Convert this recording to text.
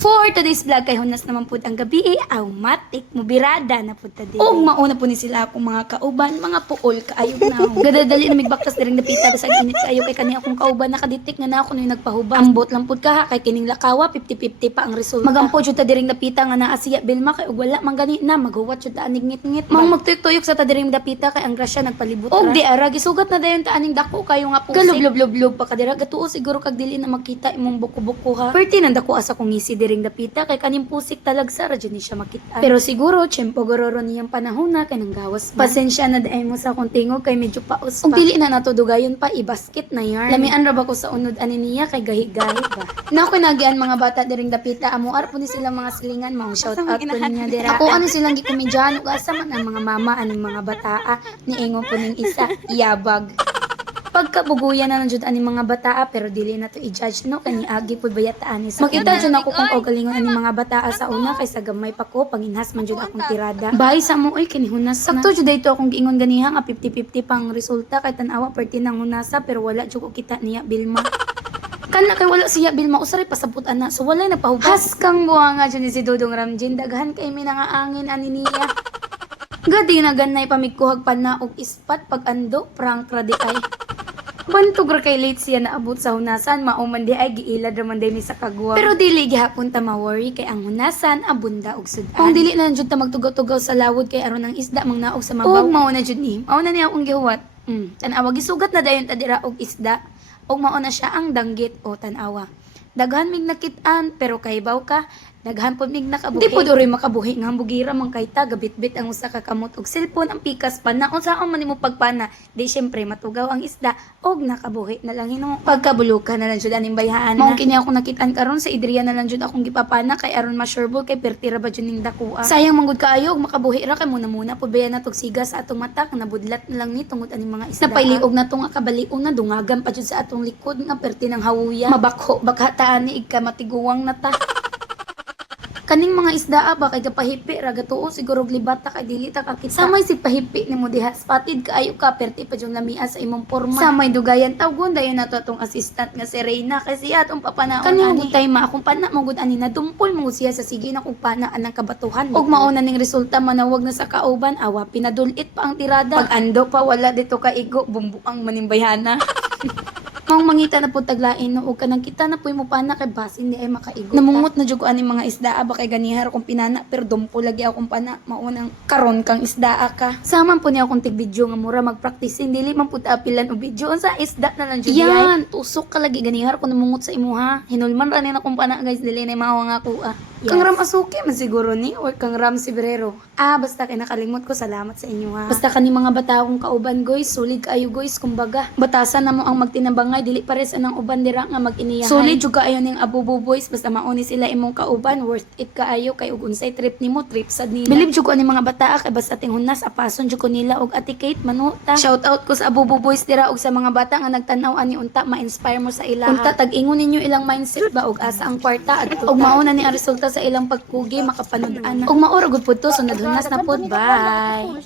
For today's vlog kay hunas naman po ang gabi matik mo birada na po today. Og mauna po ni sila akong mga kauban, mga puol kaayo na. Gadadali na migbaktas diring napita sa init kaayo kay kani akong kauban nakaditik nga na ako no nagpahubas. Ambot lang pud ka kay kining lakawa 50-50 pa ang resulta. Magampo jud ta diring napita nga naa siya Bilma kay og wala man gani na maghuwat jud ta aning ngit-ngit. Mang magtuyok sa ta diring napita kay ang grasya nagpalibot ra. Og di ara gisugat na dayon ta aning dako kayo nga po. Galublob pa kadira gatuo siguro kag dili na makita imong buko-buko ha. Perti nang dako asa kong ngisi diring dapita kay kaning pusik talagsa ra jud ni siya makita. Pero siguro tiyempo gororo niyang panahon na kay nang gawas man. Pasensya na daay mo sa akong tingog kay medyo paus pa. Ug dili na nato dugayon pa i-basket na yarn. Lamian ra ba ko sa unod ani niya kay gahi-gahi ba. Na ako nagian mga bata diring dapita amo ar po ni sila mga silingan mga shout out po niya dira. Ako ano silang gikomedyan ug asa man ang mga mama aning mga bataa ni ingon po ning isa iyabag. Pagkabuguyan na nandiyon ani mga bataa pero dili na to i-judge no kani agi pud bayataan ni sa makita jud ako kung kaugalingon ani mga bataa sa una kay sa gamay pa ko panginhas man jud akong tirada bahay sa mo oy kini hunas sakto jud dayto akong giingon ganiha nga 50-50 pang resulta kay tan-awa perti nang hunasa pero wala jud ko kita niya Bilma. Kana kay wala siya Bilma usari pasabot ana so wala nagpahubas. Has kang buanga jud ni si Dudong Ramjin daghan kay minangaangin ani niya. Gadi na ganay pamigkuhag pa na og ispat pag ando prank ra di ay. Bantog ra kay late siya naabot sa hunasan, mauman di ay giilad ra man din sa kagwa. Pero dili gihapon ta ma-worry kay ang hunasan abunda og sudan. Kung dili na jud ta magtugaw-tugaw sa lawod kay aron ang isda mang naog sa mabaw. Og mao na jud ni. Mao na niya akong gihuwat. Tan-awa gisugat na dayon ta dira og isda. Og mao na siya ang danggit o tan-awa. Daghan mig nakit-an pero kay baw ka daghan pod mig nakabuhi. Di pod uri makabuhi nga bugira man kay ta gabit-bit ang usa ka kamot og cellphone ang pikas pa na unsaon man nimo pagpana. Di syempre matugaw ang isda og nakabuhi na lang hino. Pagkabulukan na lang jud aning bayhaan. Mao kini ako nakit-an karon sa Idria na lang jud akong gipapana kay aron ma-sureball kay pertira ba jud ning dakuha. Sayang manggod kaayo og makabuhi ra kay muna-muna pud bayan natog siga sa atong mata nga nabudlat na lang ni tungod aning mga isda. Napailiog na to nga kabalion na dungagan pa jud sa atong likod nga perti ng hawuya. Mabakho baka taani igka matiguwang na ta. Kaning mga isda ba kay gapahipi ra gatuo siguro glibata kay dili ta kakita. Samay si pahipi nimo diha spotted kaayo ka perti pa jung lamia sa imong porma. Samay dugayan tawgon dayon nato atong assistant nga si Reyna kasi atong papanaon ani. Kaning tay ma akong pana mo gud ani nadumpol mo siya sa sige na kung pana anang kabatuhan. Og mao na ning resulta manawag na sa kauban awa pinadulit pa ang tirada. Pag ando pa wala dito ka igo bumbuang manimbayhana. Mang mangita na po taglain no og kanang kita na po mo pana kay basin di ay makaigot. Namungot na jud ko ani mga isda ba kay ganihar akong pinana pero dumpo lagi akong pana maunang karon kang isda ka. Saman po niya akong tig video nga mura mag-practice dili man pud apilan og video unsa isda na lang jud yan. Tusok ka lagi ganihar ko namungot sa imuha. Hinulman ra ni akong pana guys dili na mawa nga ako Yes. Kang Ram Asuki man siguro ni or kang Ram Sibrero. Basta kay nakalimot ko salamat sa inyo ha. Basta kani mga bata akong kauban guys, sulig kaayo guys kumbaga. Batasan na mo ang magtinabangay dili pares anang uban dira nga mag-iniyahan. Sulig jud kaayo ning abubo boys basta mauni sila imong kauban worth it kaayo kay ug unsay trip nimo trip sad nila. Bilib jud ko ani mga bata kay basta ting hunas apason jud ko nila og etiquette manuta. Shout out ko sa abubo boys dira og sa mga bata nga nagtan-aw ani unta ma-inspire mo sa ilaha. Unta tag-ingon ninyo ilang mindset ba og asa ang kwarta at og mao na ni ang resulta sa ilang pagpugi makapanood ana. Og maura gud pud to sunod hunas na pod bye.